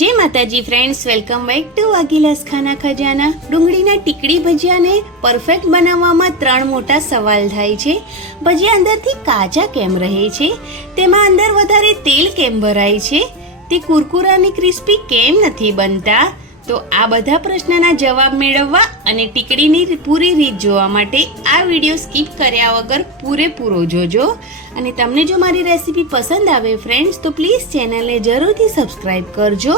जय माताजी friends, welcome back to वागीलास खाना खजाना। डુંગળીના ટીકડી ભજીયાને પરફેક્ટ બનાવવામાં ત્રણ મોટા સવાલ થાય છે। ભજીયા અંદરથી કાચા કેમ રહે છે? તેમાં અંદર વધારે તેલ કેમ ભરાય છે? તે કુરકુરા અને ક્રિસ્પી કેમ નથી બનતા? તો આ બધા પ્રશ્નના જવાબ મેળવવા અને ટીકડીની પૂરી રીત જોવા માટે આ વિડીયો સ્કીપ કર્યા વગર પૂરેપૂરો જોજો। અને તમને જો મારી રેસીપી પસંદ આવે ફ્રેન્ડ્સ તો પ્લીઝ ચેનલને જરૂરથી સબસ્ક્રાઈબ કરજો,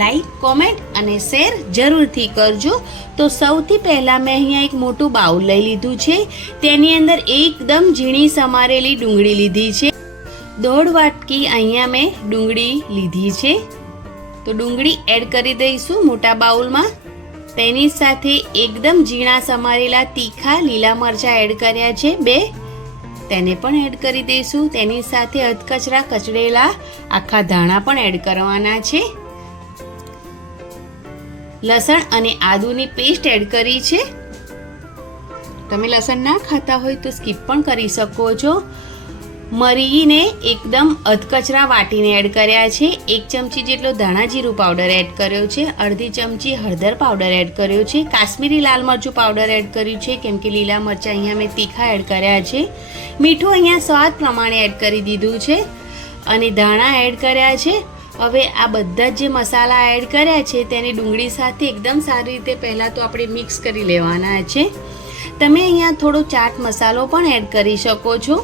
લાઈક, કોમેન્ટ અને શેર જરૂરથી કરજો। તો સૌથી પહેલાં મેં અહીંયા એક મોટું બાઉલ લઈ લીધું છે। તેની અંદર એકદમ ઝીણી સમારેલી ડુંગળી લીધી છે। 1.5 વાટકી અહીંયા મેં ડુંગળી લીધી છે। તો ડુંગળી એડ કરી દઈશું મોટા બાઉલમાં। તેની સાથે એકદમ ઝીણા સમારેલા તીખા લીલા મરચાં એડ કર્યા છે 2, તેને પણ એડ કરી દઈશું। તેની સાથે અધકચરા કચડેલા આખા ધાણા પણ એડ કરવાના છે। લસણ અને આદુની પેસ્ટ એડ કરી છે। તમે લસણ ના ખાતા હોય તો સ્કીપ પણ કરી શકો છો। મરીને એકદમ અધકચરા વાટીને એડ કર્યા છે। 1 ચમચી જેટલો ધાણા જીરું પાવડર એડ કર્યો છે। અડધી ચમચી હળદર પાવડર એડ કર્યો છે। કાશ્મીરી લાલ મરચું પાવડર એડ કર્યું છે કેમ કે લીલા મરચાં અહીંયા મેં તીખા એડ કર્યા છે। મીઠું અહીંયા સ્વાદ પ્રમાણે એડ કરી દીધું છે અને ધાણા એડ કર્યા છે। હવે આ બધા જે મસાલા એડ કર્યા છે તેને ડુંગળી સાથે એકદમ સારી રીતે પહેલાં તો આપણે મિક્સ કરી લેવાના છે। તમે અહીંયા થોડો ચાટ મસાલો પણ એડ કરી શકો છો,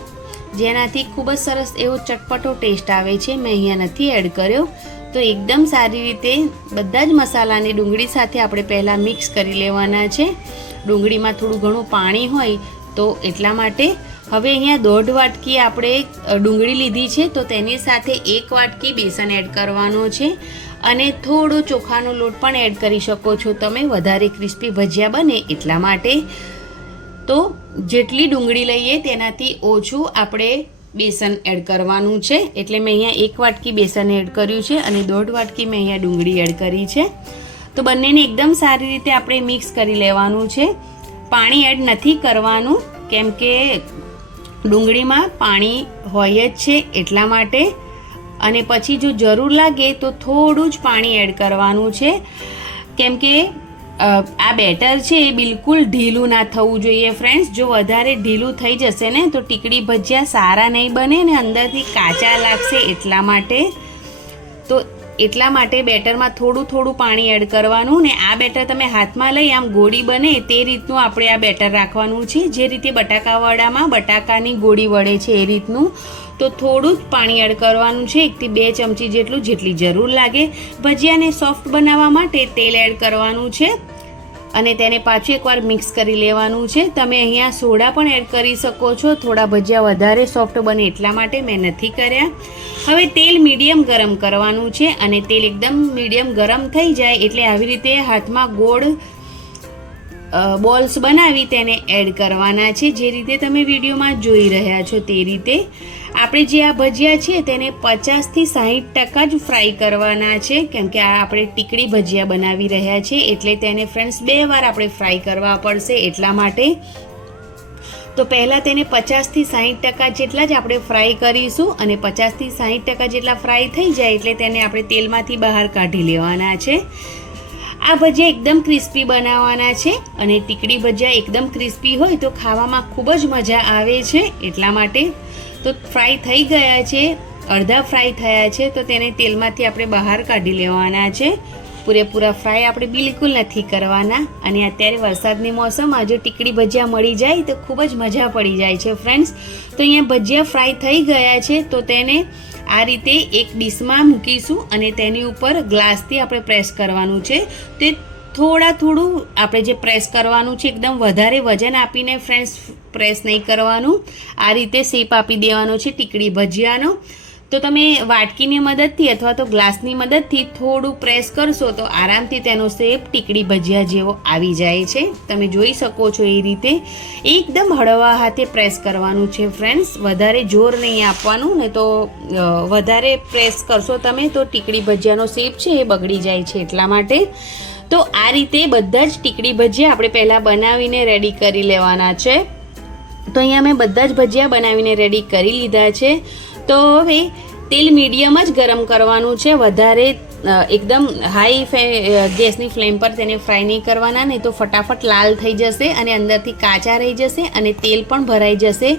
જેનાથી ખૂબ જ સરસ એવો ચટપટો ટેસ્ટ આવે છે। મેં અહીંયા નથી એડ કર્યો। તો એકદમ સારી રીતે બધા જ મસાલાને ડુંગળી સાથે આપણે પહેલાં મિક્સ કરી લેવાના છે। ડુંગળીમાં થોડું ઘણું પાણી હોય તો એટલા માટે। હવે અહીંયા 1.5 વાટકી આપણે ડુંગળી લીધી છે તો તેની સાથે 1 વાટકી બેસન એડ કરવાનો છે અને થોડો ચોખાનો લોટ પણ એડ કરી શકો છો તમે, વધારે ક્રિસ્પી ભજીયા બને એટલા માટે। તો જેટલી ડુંગળી લઈએ તેનાથી ઓછું આપણે બેસન એડ કરવાનું છે। એટલે મેં અહીંયા 1 વાટકી બેસન એડ કર્યું છે અને 1.5 વાટકી મેં અહીંયા ડુંગળી એડ કરી છે। તો બંનેને એકદમ સારી રીતે આપણે મિક્સ કરી લેવાનું છે। પાણી એડ નથી કરવાનું કેમ કે ડુંગળીમાં પાણી હોય જ છે એટલા માટે। અને પછી જો જરૂર લાગે તો થોડું જ પાણી એડ કરવાનું છે કેમ કે આ બેટર છે એ બિલકુલ ઢીલું ના થવું જોઈએ ફ્રેન્ડ્સ। જો વધારે ઢીલું થઈ જશે ને તો ટીકડી ભજીયા સારા નહીં બને ને અંદરથી કાચા લાગશે એટલા માટે। તો એટલા માટે બેટરમાં થોડું પાણી એડ કરવાનું ને આ બેટર તમે હાથમાં લઈ આમ ગોળી બને તે રીતનું આપણે આ બેટર રાખવાનું છે, જે રીતે બટાકાવડામાં બટાકાની ગોળી વળે છે એ રીતનું। તો થોડું જ પાણી એડ કરવાનું છે, 1 થી 2 ચમચી જેટલું, જેટલી જરૂર લાગે। ભજીયાને સોફ્ટ બનાવવા માટે તેલ એડ કરવાનું છે અને તેને પાછું એકવાર મિક્સ કરી લેવાનું છે। તમે અહીંયા સોડા પણ એડ કરી શકો છો, થોડા ભજીયા વધારે સોફ્ટ બને એટલા માટે મેં નથી કર્યા। હવે તેલ મીડિયમ ગરમ કરવાનું છે અને તેલ એકદમ મીડિયમ ગરમ થઈ જાય એટલે આવી રીતે હાથમાં ગોળ બોલ્સ બનાવી તેને એડ કરવાના છે, જે રીતે તમે વિડીયોમાં જોઈ રહ્યા છો તે રીતે। આપણે જે આ ભજીયા છે તેને 50 થી 60% જ ફ્રાય કરવાના છે કેમ કે આ આપણે ટીકડી ભજીયા બનાવી રહ્યા છે એટલે તેને ફ્રેન્ડ્સ 2 વાર આપણે ફ્રાય કરવા પડશે એટલા માટે। તો પહેલાં તેને 50 થી 60% જેટલા જ આપણે ફ્રાય કરીશું અને 50 થી 60% જેટલા ફ્રાય થઈ જાય એટલે તેને આપણે તેલમાંથી બહાર કાઢી લેવાના છે। આ ભજીયા એકદમ ક્રિસ્પી બનાવવાના છે અને ટીકડી ભજીયા એકદમ ક્રિસ્પી હોય તો ખાવામાં ખૂબ જ મજા આવે છે એટલા માટે। તો ફ્રાય થઈ ગયા છે, અડધા ફ્રાય થયા છે તો તેને તેલમાંથી આપણે બહાર કાઢી લેવાના છે। પૂરેપૂરા ફ્રાય આપણે બિલકુલ નથી કરવાના। અને અત્યારે વરસાદની મોસમમાં જો ટીકડી ભજીયા મળી જાય તો ખૂબ જ મજા પડી જાય છે ફ્રેન્ડ્સ। તો અહીંયા ભજીયા ફ્રાય થઈ ગયા છે તો તેને આ રીતે એક ડીશમાં મૂકીશું અને તેની ઉપર ગ્લાસથી આપણે પ્રેસ કરવાનું છે। તે થોડું આપણે જે પ્રેસ કરવાનું છે એકદમ વધારે વજન આપીને ફ્રેન્ડ્સ પ્રેસ નહીં કરવાનું, આ રીતે શેપ આપી દેવાનો છે ટીકડી ભજીયાનો। તો તમે વાટકીની મદદથી અથવા તો ગ્લાસની મદદથી થોડું પ્રેસ કરશો તો આરામથી તેનો શેપ ટીકડી ભજીયા જેવો આવી જાય છે। તમે જોઈ શકો છો એ રીતે એકદમ હળવા હાથે પ્રેસ કરવાનું છે ફ્રેન્ડ્સ, વધારે જોર નહીં આપવાનું, ને તો વધારે પ્રેસ કરશો તમે તો ટીકડી ભજીયાનો શેપ છે એ બગડી જાય છે એટલા માટે। તો આ રીતે બધા જ ટીકડી ભજીયા આપણે પહેલાં બનાવીને રેડી કરી લેવાના છે। તો અહીંયા મેં બધા જ ભજીયા બનાવીને રેડી કરી લીધા છે। તો હવે તેલ મીડિયમ જ ગરમ કરવાનું છે, વધારે એકદમ હાઈ ગેસની ફ્લેમ પર તેને ફ્રાય નહીં કરવાના, નહીં તો ફટાફટ લાલ થઈ જશે અને અંદરથી કાચા રહી જશે અને તેલ પણ ભરાઈ જશે.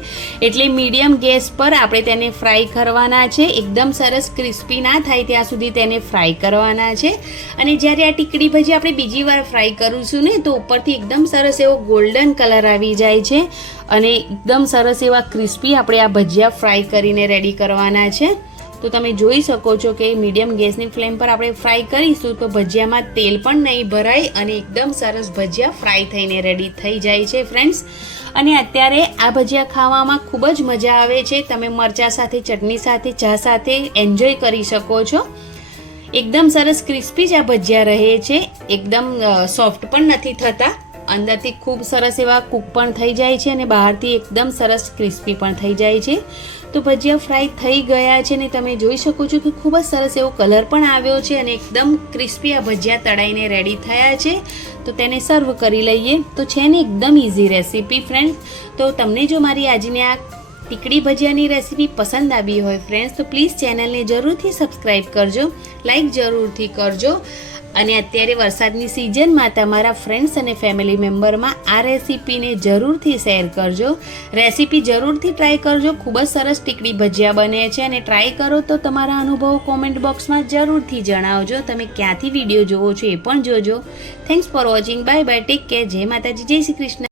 એટલે મીડિયમ ગેસ પર આપણે તેને ફ્રાય કરવાના છે. એકદમ સરસ ક્રિસ્પી ના થાય ત્યાં સુધી તેને ફ્રાય કરવાના છે. અને જ્યારે આ ટીકડી ભજી આપણે બીજી વાર ફ્રાય કરીશું ને તો ઉપરથી એકદમ સરસ એવો ગોલ્ડન કલર આવી જાય છે અને એકદમ સરસ એવા ક્રિસ્પી આપણે આ ભજીયા ફ્રાય કરીને રેડી કરવાના છે. તો તમે જોઈ શકો છો કે મીડિયમ ગેસની ફ્લેમ પર આપણે ફ્રાય કરીશું તો ભજીયામાં તેલ પણ નહીં ભરાય અને એકદમ સરસ ભજીયા ફ્રાય થઈને રેડી થઈ જાય છે ફ્રેન્ડ્સ. અને અત્યારે આ ભજીયા ખાવામાં ખૂબ જ મજા આવે છે. તમે મરચાં સાથે, ચટણી સાથે, ચા સાથે એન્જોય કરી શકો છો. એકદમ સરસ ક્રિસ્પી જ આ ભજીયા રહે છે. એકદમ સોફ્ટ પણ નથી થતા, અંદરથી ખૂબ સરસ એવા કૂક પણ થઈ જાય છે અને બહારથી એકદમ સરસ ક્રિસ્પી પણ થઈ જાય છે. તો ભજીયા ફ્રાય થઈ ગયા છે ને તમે જોઈ શકો છો કે ખૂબ જ સરસ એવો કલર પણ આવ્યો છે અને એકદમ ક્રિસ્પી આ ભજીયા તળાઈને રેડી થયા છે. તો તેને સર્વ કરી લઈએ. તો છે ને એકદમ ઇઝી રેસીપી ફ્રેન્ડ્સ. તો તમને જો મારી આજની આ ટીકડી ભજીયાની રેસીપી પસંદ આવી હોય ફ્રેન્ડ્સ તો પ્લીઝ ચેનલને જરૂરથી સબસ્ક્રાઈબ કરજો, લાઈક જરૂરથી કરજો. અને અત્યારે વરસાદની સિઝનમાં તમારા ફ્રેન્ડ્સ અને ફેમિલી મેમ્બરમાં આ રેસીપીને જરૂરથી શેર કરજો. રેસીપી જરૂરથી ટ્રાય કરજો. ખૂબ જ સરસ ટીકડી ભજીયા બને છે અને ટ્રાય કરો તો તમારા અનુભવો કોમેન્ટ બોક્સમાં જરૂરથી જણાવજો. તમે ક્યાંથી વિડીયો જોવો છો એ પણ જોજો. Thanks for watching. Bye bye. Take care. જય માતાજી. જય શ્રી કૃષ્ણ.